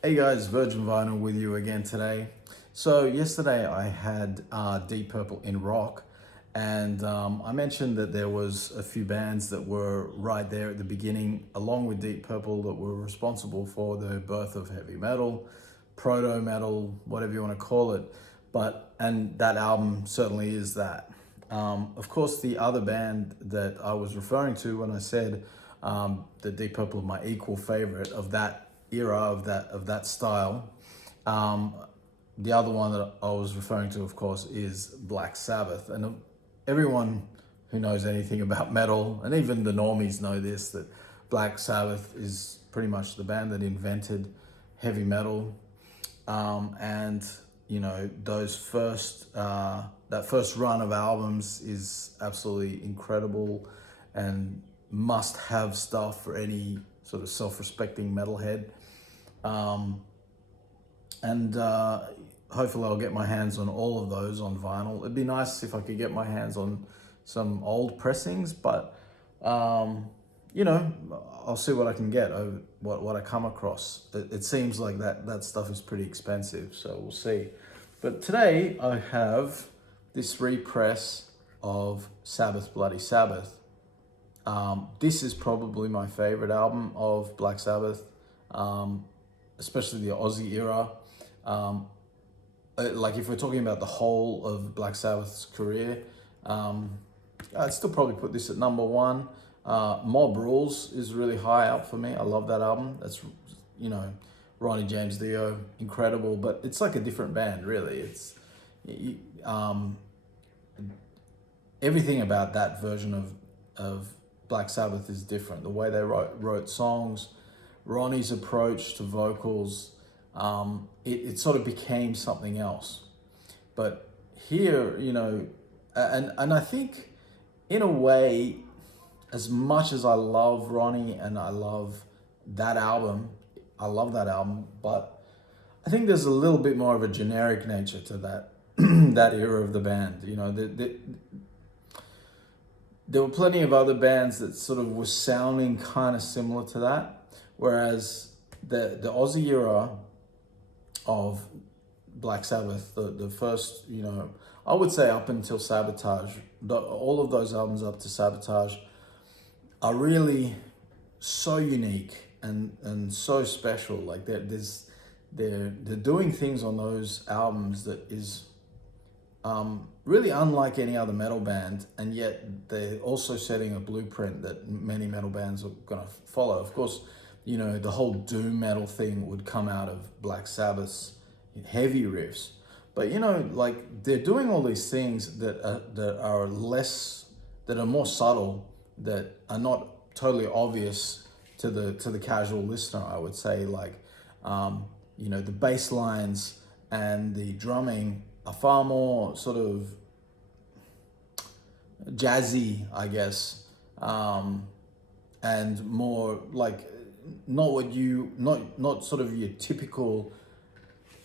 Hey guys, Virgin Vinyl with you again today. So yesterday I had Deep Purple in rock, and I mentioned that there was a few bands that were right there at the beginning, along with Deep Purple, that were responsible for the birth of heavy metal, proto metal, whatever you want to call it. And that album certainly is that. Of course, the other band that I was referring to when I said that Deep Purple are my equal favorite of that era of that style. Um, the other one that I was referring to, of course, is Black Sabbath, and everyone who knows anything about metal, and even the normies know this, that Black Sabbath is pretty much the band that invented heavy metal. And those that first run of albums is absolutely incredible and must have stuff for any sort of self-respecting metalhead. um, and Hopefully I'll get my hands on all of those on vinyl. It'd be nice if I could get my hands on some old pressings, but um, you know, I'll see what I can get over what I come across. It seems like that stuff is pretty expensive, so we'll see. But today I have this repress of Sabbath Bloody Sabbath. This is probably my favorite album of Black Sabbath, um, especially the Aussie era. Um, like if we're talking about the whole of Black Sabbath's career, um, I'd still probably put this at number one. Mob Rules is really high up for me. I love that album. That's, you know, Ronnie James Dio, incredible, but it's like a different band, really. Um, Everything about that version of Black Sabbath is different. The way they wrote songs, Ronnie's approach to vocals, it sort of became something else. But here, and I think in a way, as much as I love Ronnie and I love that album, but I think there's a little bit more of a generic nature to that that era of the band. There were plenty of other bands that sort of were sounding kind of similar to that, whereas the Aussie era of Black Sabbath, the first, I would say up until Sabotage, all of those albums up to Sabotage are really so unique and so special. Like they're doing things on those albums that is really unlike any other metal band, and yet they're also setting a blueprint that many metal bands are going to follow. Of course, the whole doom metal thing would come out of Black Sabbath's heavy riffs, but like they're doing all these things that are more subtle, that are not totally obvious to the casual listener. I would say, like, the bass lines and the drumming are far more sort of jazzy, I guess, and more like not sort of your typical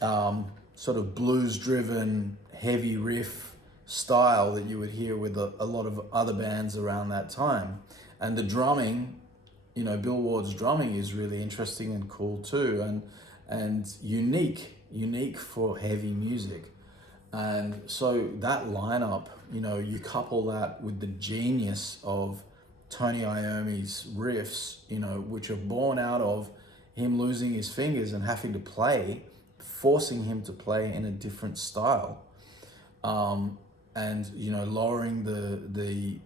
sort of blues driven heavy riff style that you would hear with a lot of other bands around that time. And the drumming, Bill Ward's drumming is really interesting and cool too, and unique for heavy music. And so that lineup, you couple that with the genius of Tony Iommi's riffs, which are born out of him losing his fingers and having to play, forcing him to play in a different style, and lowering the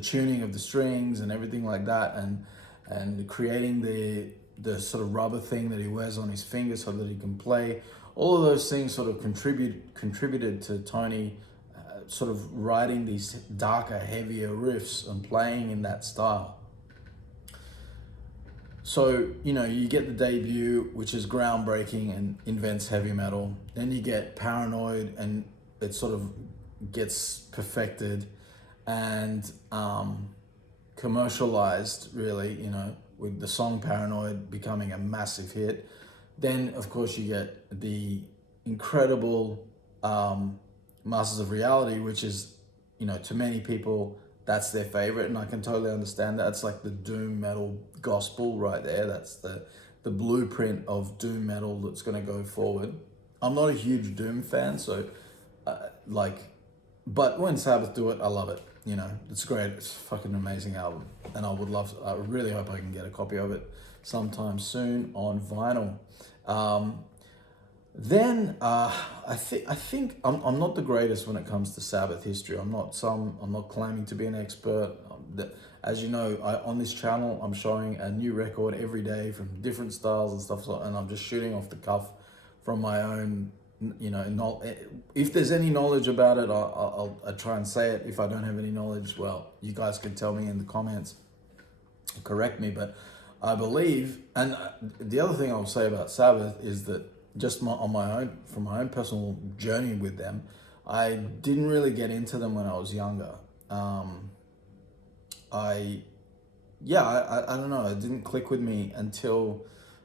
tuning of the strings and everything like that, and creating the sort of rubber thing that he wears on his finger so that he can play. All of those things sort of contributed to Tony sort of writing these darker, heavier riffs and playing in that style. So, you get the debut, which is groundbreaking and invents heavy metal. Then you get Paranoid, and it sort of gets perfected and commercialized, really, with the song Paranoid becoming a massive hit. Then, of course, you get the incredible Masters of Reality, which is, to many people, that's their favorite, and I can totally understand that. It's like the doom metal gospel right there. That's the blueprint of doom metal that's going to go forward. I'm not a huge doom fan, so like, but when Sabbath do it, I love it. You know, it's great. It's a fucking amazing album, and I really hope I can get a copy of it sometime soon on vinyl. Um, I think I'm not the greatest when it comes to Sabbath history. I'm not claiming to be an expert. As you know, on this channel I'm showing a new record every day from different styles and stuff, and I'm just shooting off the cuff from my own. You know, if there's any knowledge about it, I'll try and say it. If I don't have any knowledge, well, you guys can tell me in the comments, correct me. But I believe, and the other thing I'll say about Sabbath is that on my own, from my own personal journey with them, I didn't really get into them when I was younger. I don't know, it didn't click with me until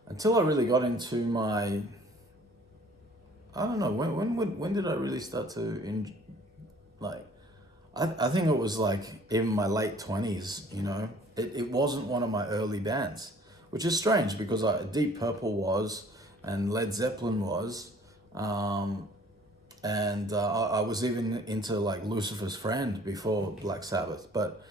I really got into my, I don't know, when did I really start to like, I think it was like in my late 20s, you know. It wasn't one of my early bands, which is strange because Deep Purple was, and Led Zeppelin was, and I was even into like Lucifer's Friend before Black Sabbath. But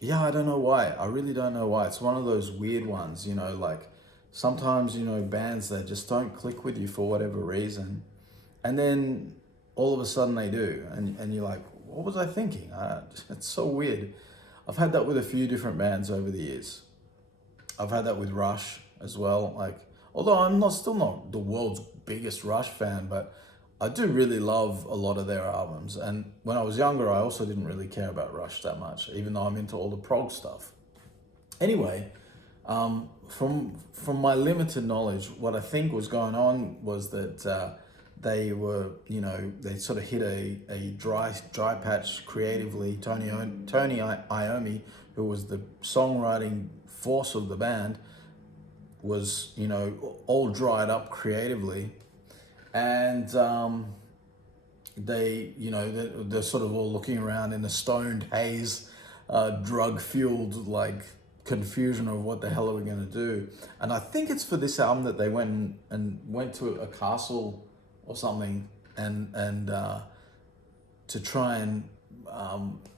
yeah, I don't know why. I really don't know why. It's one of those weird ones, you know, like sometimes, you know, bands that just don't click with you for whatever reason. And then all of a sudden they do. And you're like, what was I thinking? It's so weird. I've had that with a few different bands over the years. I've had that with Rush as well. Like, although still not the world's biggest Rush fan, but I do really love a lot of their albums. And when I was younger, I also didn't really care about Rush that much, even though I'm into all the prog stuff. Anyway, from my limited knowledge, what I think was going on was that they were, you know, they sort of hit a dry patch creatively. Tony Iommi, who was the songwriting force of the band, was, you know, all dried up creatively, and they, you know, they're sort of all looking around in a stoned haze, drug fueled like confusion of what the hell are we going to do. And I think it's for this album that they went to a castle or something, and to try and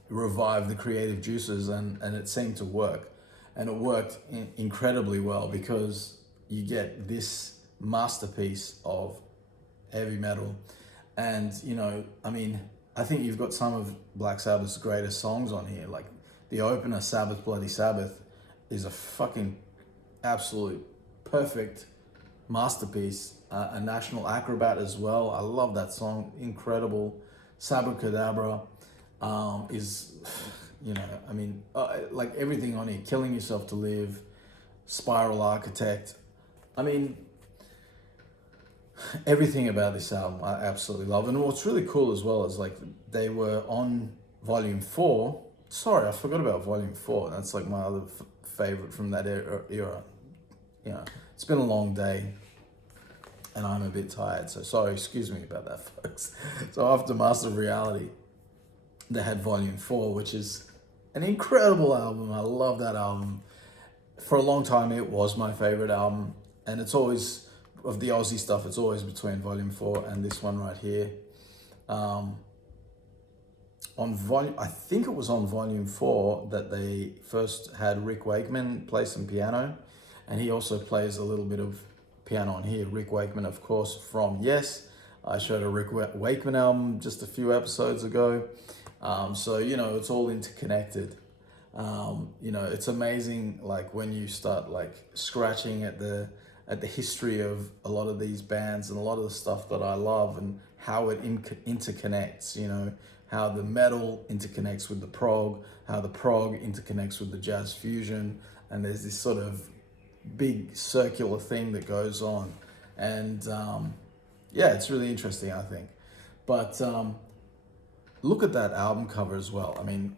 revive the creative juices, and it seemed to work. And it worked incredibly well, because you get this masterpiece of heavy metal. And, you know, I mean, I think you've got some of Black Sabbath's greatest songs on here. Like the opener, Sabbath Bloody Sabbath, is a fucking absolute perfect masterpiece. A National Acrobat as well. I love that song. Incredible. Sabracadabra is, you know, I mean, like everything on here. Killing Yourself to Live, Spiral Architect. I mean, everything about this album I absolutely love. And what's really cool as well is like they were on Volume 4. Sorry, I forgot about Volume 4. That's like my other favorite from that era. You know, it's been a long day and I'm a bit tired. So sorry, excuse me about that, folks. So after Master of Reality, they had Volume 4, which is an incredible album. I love that album. For a long time, it was my favorite album. And it's always, of the Aussie stuff, it's always between Volume 4 and this one right here. I think it was on Volume 4 that they first had Rick Wakeman play some piano. And he also plays a little bit of piano on here. Rick Wakeman, of course, from Yes. I showed a Rick Wakeman album just a few episodes ago. So, you know, it's all interconnected. You know, it's amazing, like when you start like scratching at the history of a lot of these bands and a lot of the stuff that I love, and how it interconnects, you know, how the metal interconnects with the prog, how the prog interconnects with the jazz fusion, and there's this sort of big circular thing that goes on. And yeah, it's really interesting, I think. But look at that album cover as well. I mean,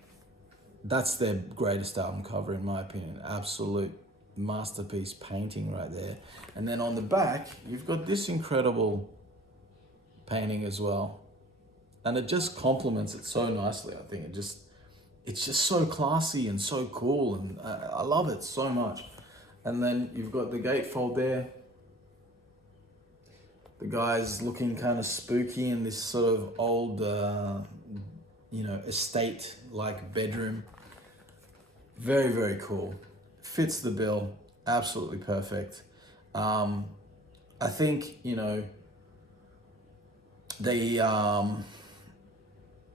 that's their greatest album cover in my opinion. Absolute masterpiece painting right there. And then on the back, you've got this incredible painting as well. And it just complements it so nicely. I think it just it's just so classy and so cool, and I love it so much. And then you've got the gatefold there. The guy's looking kind of spooky in this sort of old, estate-like bedroom. Very, very cool. Fits the bill. Absolutely perfect. I think, they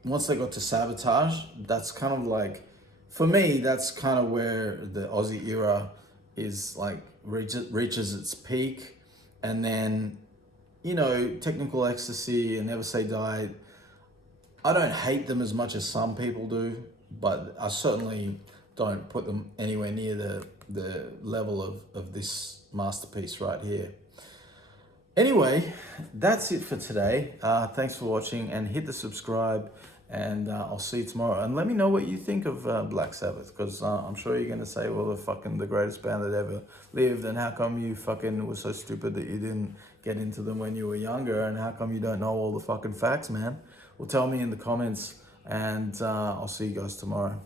once they got to Sabotage, that's kind of like, for me, that's kind of where the Aussie era is like reaches its peak. And then, Technical Ecstasy and Never Say Die, I don't hate them as much as some people do, but I certainly don't put them anywhere near the level of this masterpiece right here. Anyway, that's it for today. Thanks for watching, and hit the subscribe, and I'll see you tomorrow. And let me know what you think of Black Sabbath, because I'm sure you're going to say, well, they're fucking the greatest band that ever lived, and how come you fucking were so stupid that you didn't get into them when you were younger, and how come you don't know all the fucking facts, man? Well, tell me in the comments, and I'll see you guys tomorrow.